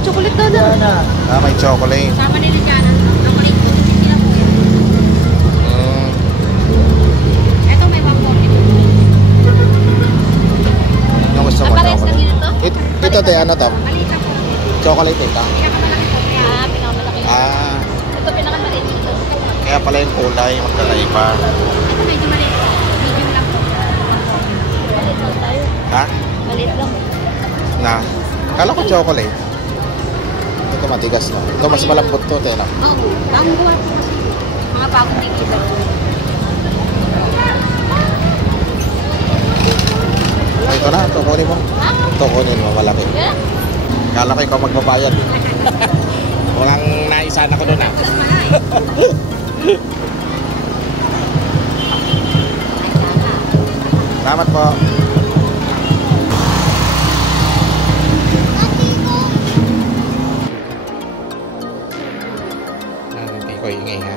chocolate na. Ah, may chocolate. Sama nila dyan. Chocolate po. Sila po yan. Ito may 140. Ano gusto mo? Apares na Chocolate? dito? Ito te, ano to? Maliit lang po. Chocolate ito. Pinakamalaki po. Pinakamalaki. Ah, Ito pinakamaliit dito. kaya pala yung kulay, magkakaiba. Ito medyo maliit. Medium lang po. Maliit lang tayo. Ha? Maliit lang. Na? Kala ko chocolate. Ito matigas no. Ito mas malambot to, te, no? Oo. Ang buwan po kasi. Mga bagong nakikita. Ito na, ito kunin mo. Ha? Ito kunin mo, malaki. Yeah? Kala ko ikaw magbabayad. Walang naisan ako doon, ah. Salamat po. Hindi ko ingay, ha.